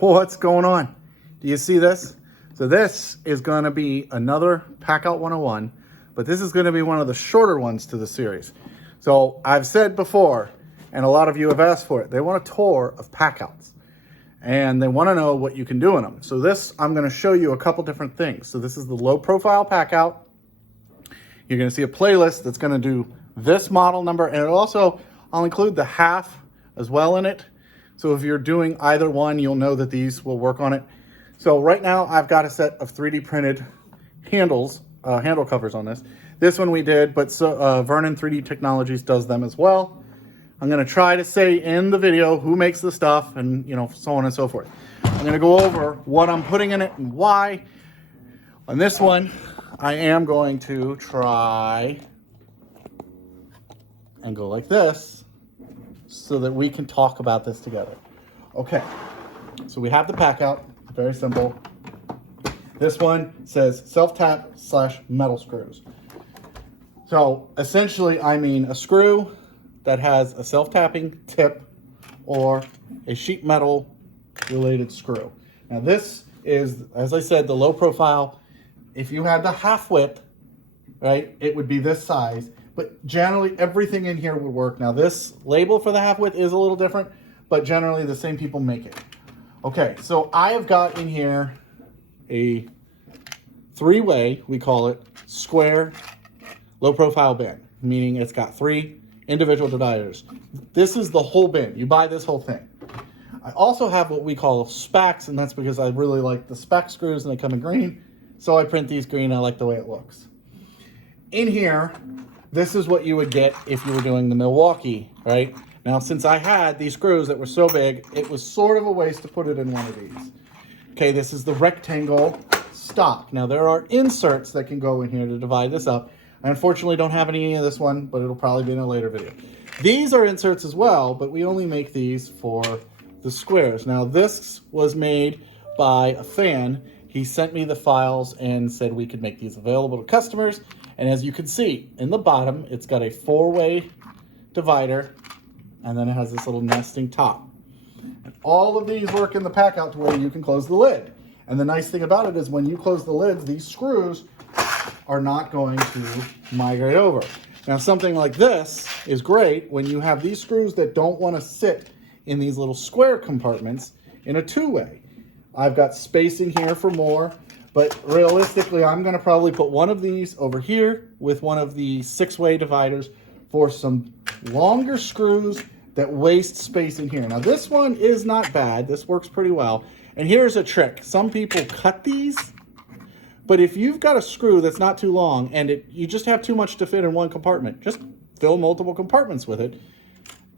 What's going on? Do you see this? So this is going to be another PACKOUT 101, but this is going to be one of the shorter ones to the series. So I've said before, and a lot of you have asked for it, they want a tour of PACKOUTs, and they want to know what you can do in them. So this, I'm going to show you a couple different things. So this is the low profile PACKOUT. You're going to see a playlist that's going to do this model number, and I'll include the half as well in it. So if you're doing either one, you'll know that these will work on it. So right now I've got a set of 3D printed handles, handle covers on this. This one we did, but Vernon 3D Technologies does them as well. I'm going to try to say in the video who makes the stuff and, you know, so on and so forth. I'm going to go over what I'm putting in it and why. On this one, I am going to try and go like this so that we can talk about this together. Okay, so we have the PACKOUT, very simple. This one says self-tap / metal screws. So essentially, I mean a screw that has a self-tapping tip or a sheet metal related screw. Now this is, as I said, the low profile. If you had the half width, right, it would be this size, but generally everything in here would work. Now this label for the half width is a little different, but generally the same people make it. Okay, so I have got in here a three-way, we call it, square low profile bin, meaning it's got 3 individual dividers. This is the whole bin. You buy this whole thing. I also have what we call specs, and that's because I really like the spec screws and they come in green. So I print these green. I like the way it looks. In here, this is what you would get if you were doing the Milwaukee, right? Now, since I had these screws that were so big, it was sort of a waste to put it in one of these. Okay, this is the rectangle stock. Now, there are inserts that can go in here to divide this up. I unfortunately don't have any of this one, but it'll probably be in a later video. These are inserts as well, but we only make these for the squares. Now, this was made by a fan. He sent me the files and said we could make these available to customers. And as you can see, in the bottom, it's got a 4-way divider, and then it has this little nesting top. And all of these work in the PACKOUT to where you can close the lid. And the nice thing about it is when you close the lids, these screws are not going to migrate over. Now, something like this is great when you have these screws that don't want to sit in these little square compartments in a 2-way. I've got spacing here for more, but realistically, I'm going to probably put one of these over here with one of the 6-way dividers for some longer screws that waste space in here. Now, this one is not bad. This works pretty well. And here's a trick. Some people cut these, but if you've got a screw that's not too long and you just have too much to fit in one compartment, just fill multiple compartments with it.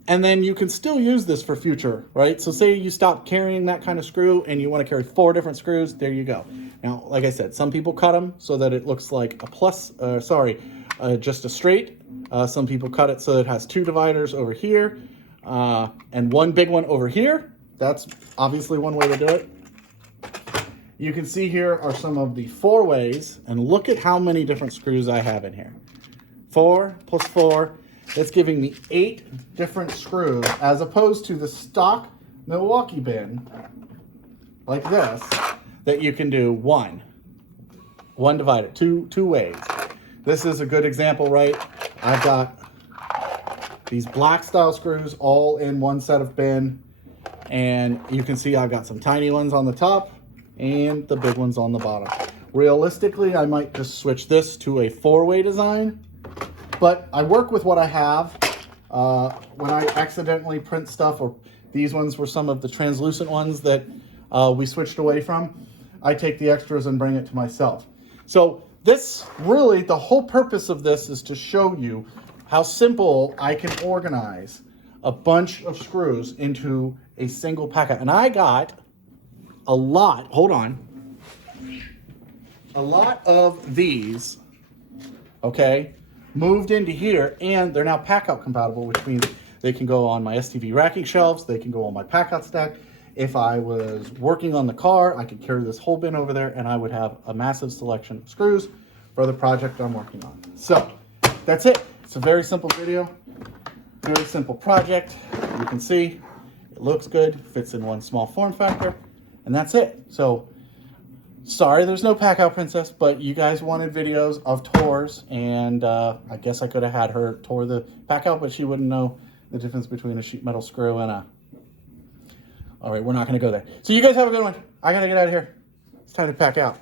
And then you can still use this for future, right? So say you stop carrying that kind of screw and you want to carry 4 different screws, there you go. Now, like I said, some people cut them so that it looks like a just a straight. Some people cut it so it has 2 dividers over here and 1 big one over here. That's obviously one way to do it. You can see here are some of the 4-ways, and look at how many different screws I have in here. 4 plus 4. That's giving me 8 different screws, as opposed to the stock Milwaukee bin, like this, that you can do one divider, two ways. This is a good example, right? I've got these black style screws all in one set of bin, and you can see I've got some tiny ones on the top and the big ones on the bottom. Realistically, I might just switch this to a 4-way design, but I work with what I have. When I accidentally print stuff, or these ones were some of the translucent ones that we switched away from, I take the extras and bring it to myself. So this really, the whole purpose of this is to show you how simple I can organize a bunch of screws into a single PACKOUT. And I got a lot, hold on, a lot of these, okay, moved into here, and they're now PACKOUT compatible, which means they can go on my STV racking shelves, they can go on my PACKOUT stack. If I was working on the car, I could carry this whole bin over there and I would have a massive selection of screws for the project I'm working on. So that's it. It's a very simple video, very simple project. You can see it looks good, fits in one small form factor, And that's it. So sorry there's no Packout Princess, but you guys wanted videos of tours, and I guess I could have had her tour the Packout, but she wouldn't know the difference between a sheet metal screw and a... All right, we're not going to go there. So you guys have a good one. I got to get out of here. It's time to pack out.